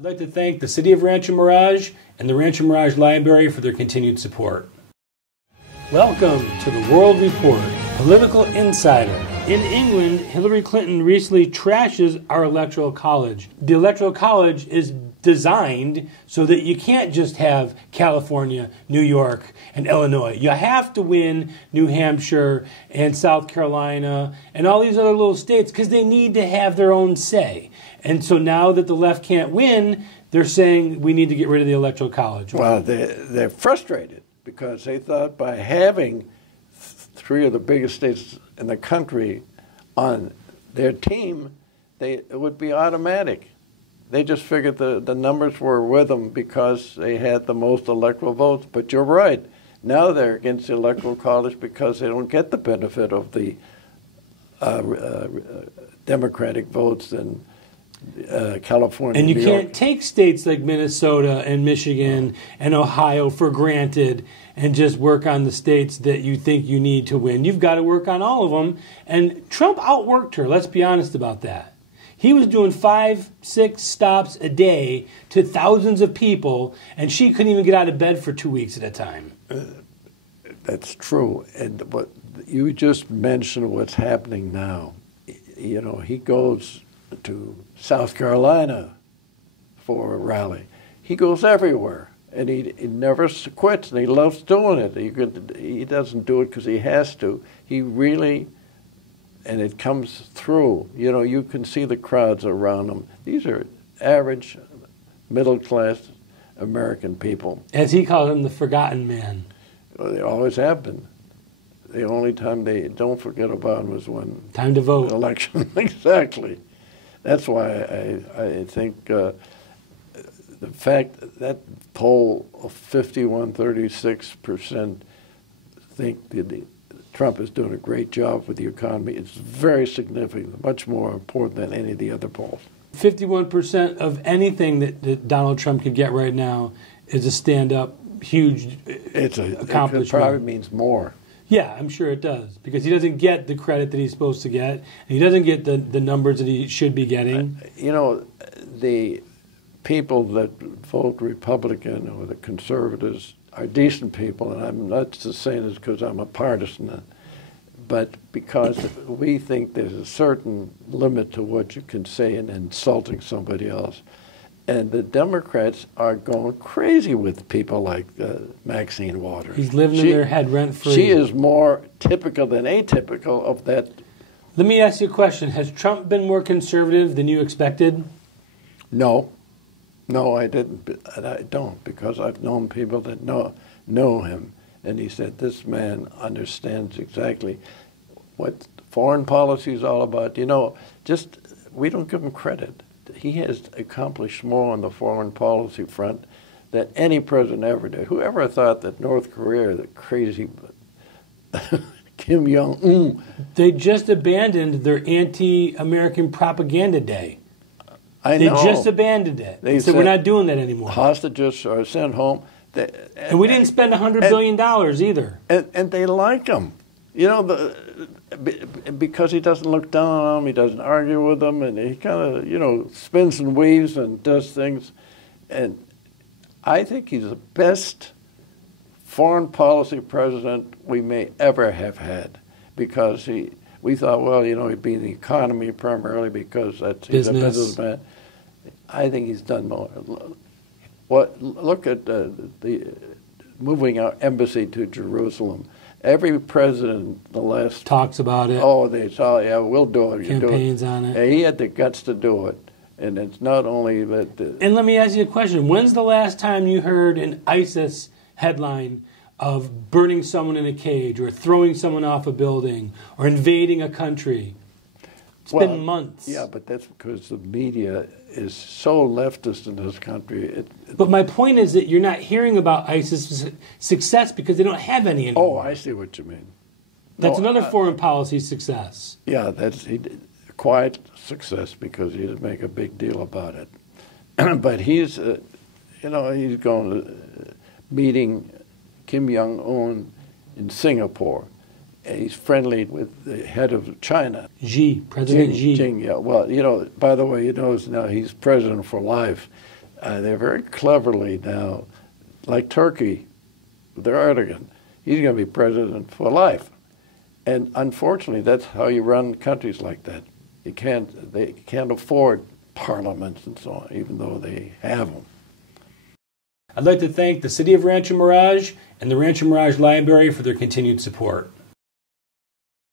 I'd like to thank the City of Rancho Mirage and the Rancho Mirage Library for their continued support. Welcome to the World Report, Political Insider. In England, Hillary Clinton recently trashes our Electoral College. The Electoral College is designed so that you can't just have California, New York, and Illinois. You have to win New Hampshire and South Carolina and all these other little states because they need to have their own say. And so now that the left can't win, they're saying we need to get rid of the Electoral College. Well, they're frustrated because they thought by having three of the biggest states in the country on their team, it would be automatic. They just figured the numbers were with them because they had the most electoral votes. But you're right. Now they're against the Electoral College because they don't get the benefit of the Democratic votes in California. And you New can't York. take states like Minnesota and Michigan and Ohio for granted and just work on the states that you think you need to win. You've got to work on all of them. And Trump outworked her. Let's be honest about that. He was doing 5, 6 stops a day to thousands of people, and she couldn't even get out of bed for 2 weeks at a time. That's true. And what you just mentioned what's happening now. You know, he goes to South Carolina for a rally. He goes everywhere, and he never quits, and he loves doing it. He doesn't do it because he has to. He really... And it comes through. You know, you can see the crowds around them. These are average, middle-class American people. As he called him, the forgotten man. Well, they always have been. The only time they don't forget about him is when... Time to vote. Election, exactly. That's why I think the fact that poll of 51-36% think that Trump is doing a great job with the economy. It's very significant, much more important than any of the other polls. 51% of anything that Donald Trump could get right now is a stand-up, huge accomplishment. It probably means more. Yeah, I'm sure it does, because he doesn't get the credit that he's supposed to get, and he doesn't get the numbers that he should be getting. You know, the people that vote Republican or the conservatives are decent people, and I'm not just saying this because I'm a partisan, but because we think there's a certain limit to what you can say in insulting somebody else. And the Democrats are going crazy with people like Maxine Waters. He's living in their head rent-free. She is more typical than atypical of that. Let me ask you a question. Has Trump been more conservative than you expected? No. No, I didn't. And I don't, because I've known people that know him. And he said, this man understands exactly what foreign policy is all about. You know, we don't give him credit. He has accomplished more on the foreign policy front than any president ever did. Whoever thought that North Korea, the crazy Kim Jong-un... They just abandoned their anti-American propaganda day. I know. They just abandoned it. They said, we're not doing that anymore. Hostages are sent home. And we didn't spend $100 billion either. And they like him. You know, because he doesn't look down on them, he doesn't argue with them, and he kind of, you know, spins and weaves and does things. And I think he's the best foreign policy president we may ever have had, because we thought, well, you know, he'd be in the economy primarily because he's a businessman. I think he's done more. Look at the moving our embassy to Jerusalem. Every president, the last... Talks about it. Oh, they saw, yeah, we'll do it. Campaigns on it. And he had the guts to do it. And it's not only that... And let me ask you a question. When's the last time you heard an ISIS headline of burning someone in a cage or throwing someone off a building or invading a country? It's been months. Yeah, but that's because the media is so leftist in this country. But my point is that you're not hearing about ISIS success because they don't have any anymore. Oh, I see what you mean. That's another foreign policy success. Yeah, that's quiet success because he didn't make a big deal about it. But he's, you know, he's going to meeting Kim Jong-un in Singapore. He's friendly with the head of China. President Xi. Yeah. Well, you know, by the way, you know now he's president for life. They're very cleverly now, like Turkey, with Erdogan. He's going to be president for life. And unfortunately, that's how you run countries like that. They can't afford parliaments and so on, even though they have them. I'd like to thank the City of Rancho Mirage and the Rancho Mirage Library for their continued support.